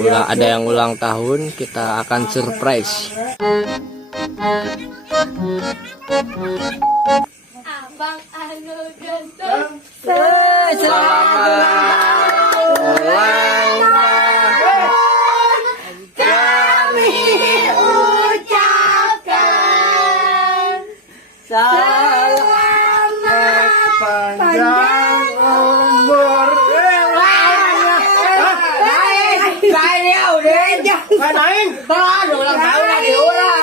Ada yang ulang tahun, kita akan surprise. Abang anu ganteng. Selamat ulang tahun. Kami ucapkan selamat panjang umur. Naing, Baru ulang tahun lagi ulang.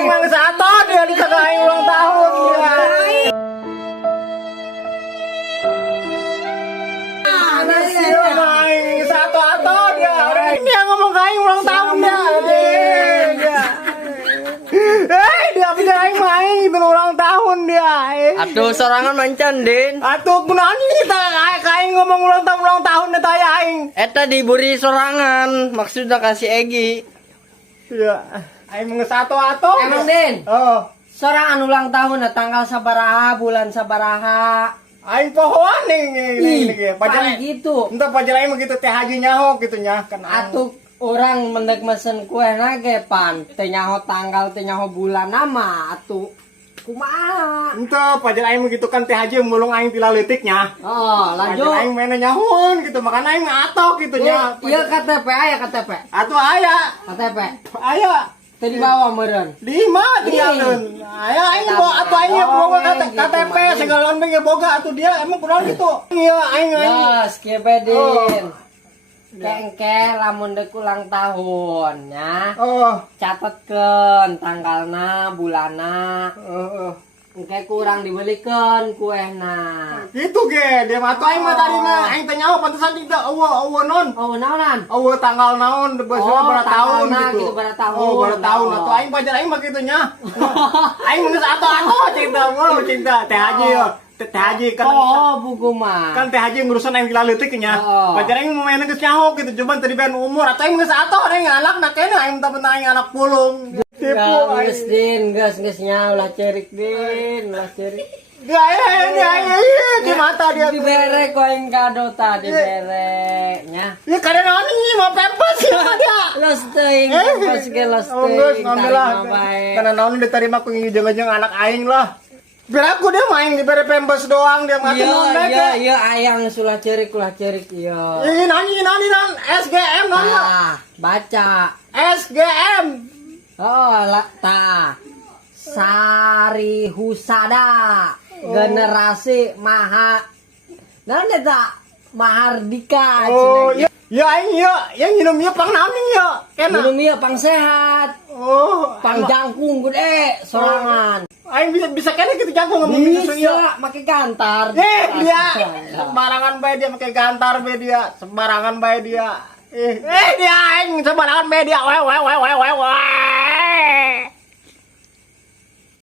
emang satu dia dikatakan ulang tahun dia. Naing satu atau dia. Dia ngomong kain ulang tahun dia. Dia pikir aing main itu ulang tahun dia. Atuh sorangan mancan din. Atuh kunani kita kain ngomong ulang tahun dia tanya aing. Eta diburi sorangan, maksudnya kasih Egi. Iya. Aing mengesatu atau. Emang Din, Oh. sorangan ulang tahun tanggal sabaraha, bulan sabaraha. Aing pohoan nih. Paling gitu. Entah pacar aing begitu teh haji nyaho gitu nya kan. Atuh orang mendek mesen kue nage pan, teh nyaho tanggal, teh nyaho bulan nama atuh. Kumaha? Entah pacar aing begitu kan teh haji mulung aing tila leutiknya. Oh, Pacar lanjut. aing mana nyahon gitu makanya aing atok gitu nya. Iya KTP aya KTP. Atuh aya. KTP. Aya. Tadi bawa meureun. Di mana tinggalin? Aya aing bawa atuh aing bawa KTP segala ge boga atuh dia emang kurang gitu. Iya aing. Yes, kebedin. Kengke lamun dek ulang tahun ya. Oh. Catetkeun tanggalna, bulanna. Engke kurang dibelikeun kuehna. Gitu ge, dia mah atuh aing mah tadi mah aing teh nyaho pantesan tidak eueuh non. Oh, naonan? Oh, tanggal naon biasanya berapa tahun tanggalna gitu. gitu, berapa tahun. Oh, berapa tahun. Oh. Atuh aing pacar aing mah kitu nya. Aing geus atuh cinta mulu cinta teh haji yo. Teh haji kan. Oh, buku mah. Kan teh haji ngurusan aing tila leutik nya. Oh. Pacar aing mau main geus nyaho gitu, cuman tadi ben umur atuh aing geus atuh aing anakna kene aing mentah-mentah aing anak pulung. Tipu Geus aing. din, geus nya ulah cerik din, ulah cerik. Gaya di mata dia. Dibere ko aing kado tadi bere nya. Ya kadang naon nih mau pempes ya dia. Los teuing, pas ge los Oh, geus teuing. ngambillah. tarima bae. Karena naon diterima ku jeung anak aing lah. Biar aku dia main di bere pempes doang dia mati non Iya, iya ayang sulah cerik iya. Ini nani SGM nani. Tah, baca. SGM. Oh, ta. Sari Husada. Generasi Maha. Naon eta? Mahardika. Oh, cenah. iya. Ya aing ya, yang minum ya pang nani ya. Kena. Minum ieu pang sehat, Oh, pang jangkung gede sorangan. aing bisa kena gitu jangkung ngomong gitu ya. Bisa make gantar. Dia sembarangan bae dia pakai gantar bae dia, sembarangan bae dia. Dia aing sembarangan bae dia. Weh.